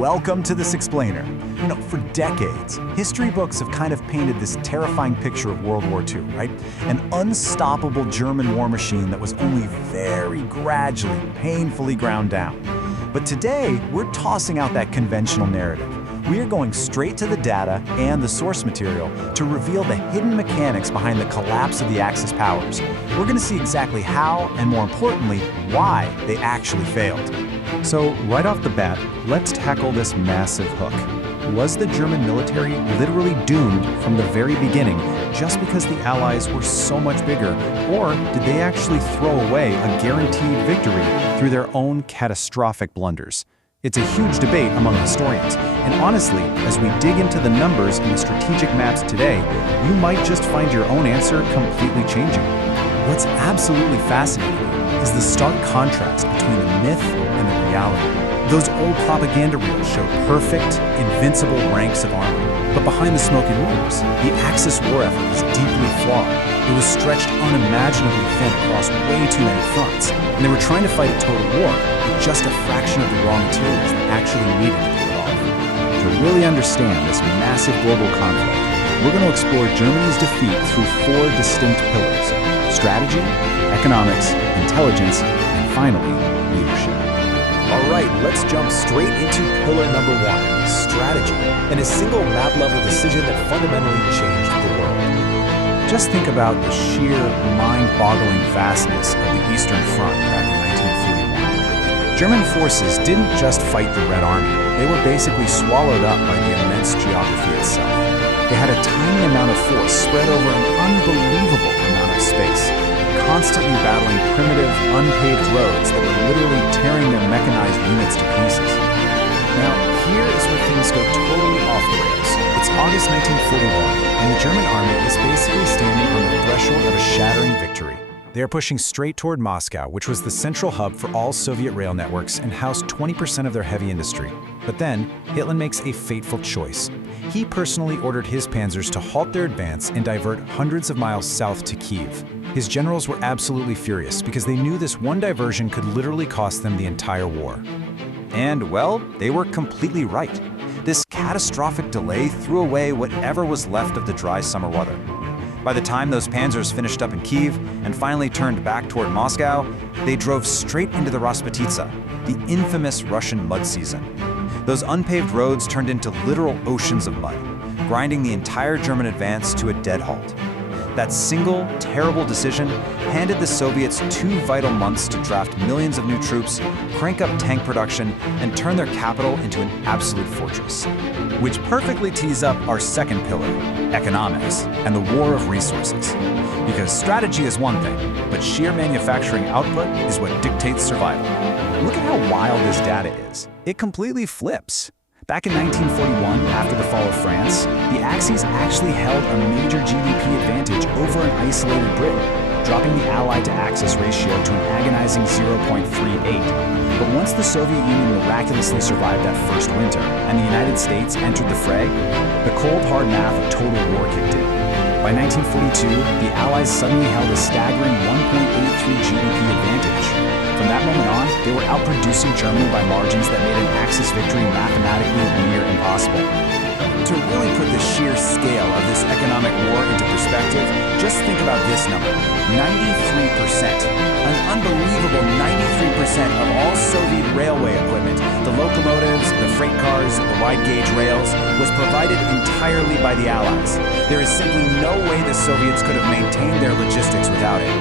Welcome to This Explainer. For decades, history books have kind of painted this terrifying picture of World War II, right? An unstoppable German war machine that was only very gradually, painfully ground down. But today, we're tossing out that conventional narrative. We are going straight to the data and the source material to reveal the hidden mechanics behind the collapse of the Axis powers. We're going to see exactly how, and more importantly, why they actually failed. So, right off the bat, let's tackle this massive hook. Was the German military literally doomed from the very beginning just because the Allies were so much bigger, or did they actually throw away a guaranteed victory through their own catastrophic blunders? It's a huge debate among historians, and honestly, as we dig into the numbers and the strategic maps today, you might just find your own answer completely changing. What's absolutely fascinating is the stark contrast between the myth and the reality. Those old propaganda reels showed perfect, invincible ranks of armor, but behind the smoke and mirrors, the Axis war effort was deeply flawed. It was stretched unimaginably thin across way too many fronts, and they were trying to fight a total war with just a fraction of the raw materials they actually needed to pull it off. To really understand this massive global conflict, we're going to explore Germany's defeat through four distinct pillars: strategy, economics, intelligence, and finally, leadership. All right, let's jump straight into pillar number one, strategy, and a single map-level decision that fundamentally changed the world. Just think about the sheer, mind-boggling vastness of the Eastern Front back in 1941. German forces didn't just fight the Red Army, they were basically swallowed up by the immense geography itself. They had a tiny amount of force spread over an unbelievable amount of space, constantly battling primitive, unpaved roads that were literally tearing their mechanized units to pieces. Now, here is where things go totally off the rails. It's August 1941, and the German army is basically standing on the threshold of a shattering victory. They are pushing straight toward Moscow, which was the central hub for all Soviet rail networks and housed 20% of their heavy industry. But then, Hitler makes a fateful choice. He personally ordered his panzers to halt their advance and divert hundreds of miles south to Kyiv. His generals were absolutely furious because they knew this one diversion could literally cost them the entire war. And, well, they were completely right. This catastrophic delay threw away whatever was left of the dry summer weather. By the time those panzers finished up in Kyiv and finally turned back toward Moscow, they drove straight into the Rasputitsa, the infamous Russian mud season. Those unpaved roads turned into literal oceans of mud, grinding the entire German advance to a dead halt. That single, terrible decision handed the Soviets 2 vital months to draft millions of new troops, crank up tank production, and turn their capital into an absolute fortress. Which perfectly tees up our second pillar, economics, and the war of resources. Because strategy is one thing, but sheer manufacturing output is what dictates survival. Look at how wild this data is. It completely flips. Back in 1941, after the fall of France, the Axis actually held a major GDP advantage over an isolated Britain, dropping the Allied to Axis ratio to an agonizing 0.38. But once the Soviet Union miraculously survived that first winter, and the United States entered the fray, the cold hard math of total war kicked in. By 1942, the Allies suddenly held a staggering 1.83 GDP advantage. From that moment on, they were outproducing Germany by margins that made an Axis victory mathematically near impossible. To really put the sheer scale of this economic war into perspective, just think about this number: 93%. An unbelievable 93% of all Soviet railway equipment, the locomotives, the freight cars, the wide-gauge rails, was provided entirely by the Allies. There is simply no way the Soviets could have maintained their logistics without it.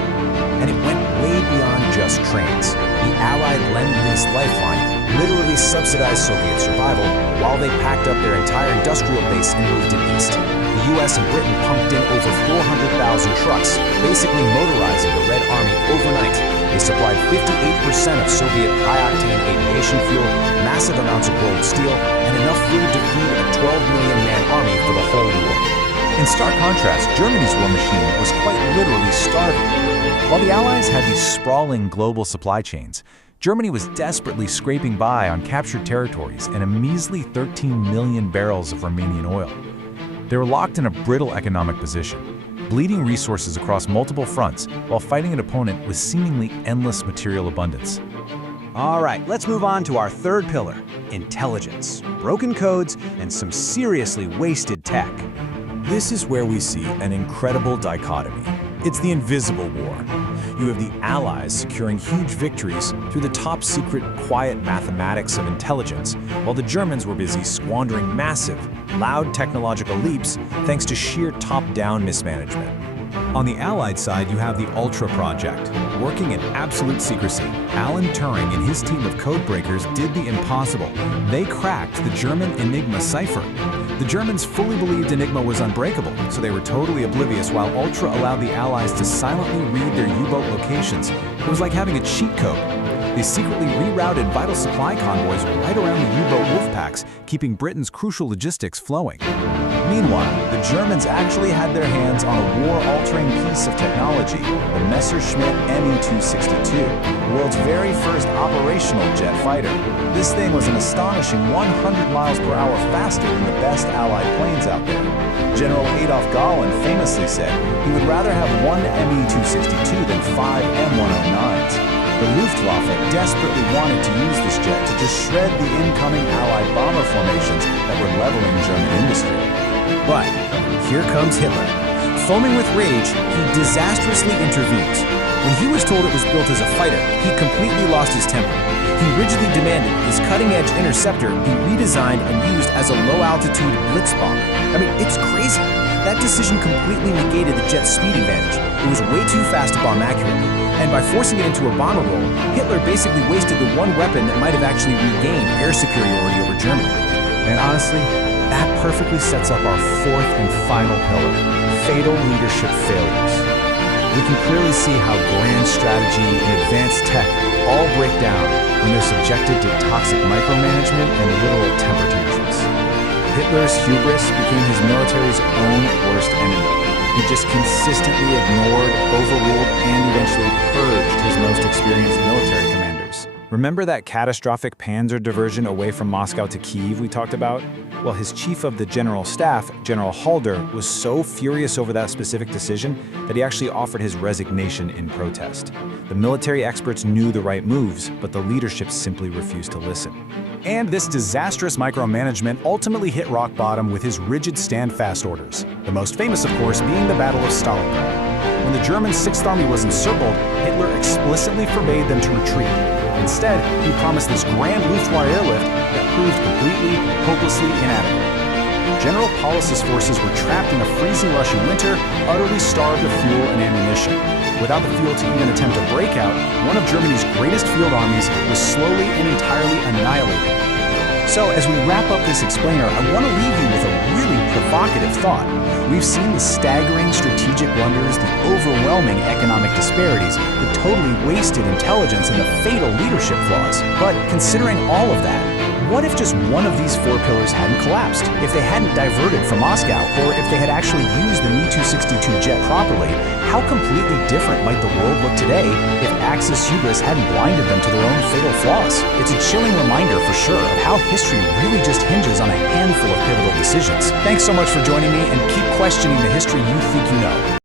And it went way beyond just trains. The Allied Lend-Lease lifeline literally subsidized Soviet survival while they packed up their entire industrial base and moved it east. The US and Britain pumped in over 400,000 trucks, basically motorizing the Red Army overnight. They supplied 58% of Soviet high-octane aviation fuel, massive amounts of rolled steel, and enough food to feed a 12-million-man army for the whole war. In stark contrast, Germany's war machine was quite literally starving. While the Allies had these sprawling global supply chains, Germany was desperately scraping by on captured territories and a measly 13 million barrels of Romanian oil. They were locked in a brittle economic position, bleeding resources across multiple fronts while fighting an opponent with seemingly endless material abundance. All right, let's move on to our third pillar, intelligence, broken codes, and some seriously wasted tech. This is where we see an incredible dichotomy. It's the invisible war. You have the Allies securing huge victories through the top-secret, quiet mathematics of intelligence, while the Germans were busy squandering massive, loud technological leaps thanks to sheer top-down mismanagement. On the Allied side, you have the Ultra Project. Working in absolute secrecy, Alan Turing and his team of codebreakers did the impossible. They cracked the German Enigma cipher. The Germans fully believed Enigma was unbreakable, so they were totally oblivious, while Ultra allowed the Allies to silently read their U-boat locations. It was like having a cheat code. They secretly rerouted vital supply convoys right around the U-boat wolf packs, keeping Britain's crucial logistics flowing. Meanwhile, the Germans actually had their hands on a war-altering piece of technology, the Messerschmitt Me-262, the world's very first operational jet fighter. This thing was an astonishing 100 miles per hour faster than the best Allied planes out there. General Adolf Galland famously said he would rather have one Me-262 than 5 M109s. The Luftwaffe desperately wanted to use this jet to just shred the incoming Allied bomber formations that were leveling German industry. But here comes Hitler. Foaming with rage, he disastrously intervenes. When he was told it was built as a fighter, he completely lost his temper. He rigidly demanded his cutting-edge interceptor be redesigned and used as a low-altitude blitz bomber. I mean, it's crazy. That decision completely negated the jet's speed advantage. It was way too fast to bomb accurately. And by forcing it into a bomber role, Hitler basically wasted the one weapon that might have actually regained air superiority over Germany. And honestly, that perfectly sets up our fourth and final pillar, fatal leadership failures. We can clearly see how grand strategy and advanced tech all break down when they're subjected to toxic micromanagement and literal temper tantrums. Hitler's hubris became his military's own worst enemy. He just consistently ignored, overruled, and eventually purged his most experienced military commanders. Remember that catastrophic panzer diversion away from Moscow to Kyiv we talked about? Well, his chief of the general staff, General Halder, was so furious over that specific decision that he actually offered his resignation in protest. The military experts knew the right moves, but the leadership simply refused to listen. And this disastrous micromanagement ultimately hit rock bottom with his rigid stand-fast orders, the most famous, of course, being the Battle of Stalingrad. When the German Sixth Army was encircled, Hitler explicitly forbade them to retreat. Instead, he promised this grand Luftwaffe airlift that proved completely, hopelessly inadequate. General Paulus's forces were trapped in a freezing Russian winter, utterly starved of fuel and ammunition. Without the fuel to even attempt a breakout, one of Germany's greatest field armies was slowly and entirely annihilated. So, as we wrap up this explainer, I want to leave you with a really provocative thought. We've seen the staggering strategic blunders, the overwhelming economic disparities, the totally wasted intelligence, and the fatal leadership flaws. But considering all of that, what if just one of these four pillars hadn't collapsed? If they hadn't diverted from Moscow, or if they had actually used the Me-262 jet properly, how completely different might the world look today if Axis hubris hadn't blinded them to their own fatal flaws? It's a chilling reminder for sure of how history really just hinges on a handful of pivotal decisions. Thanks so much for joining me, and keep questioning the history you think you know.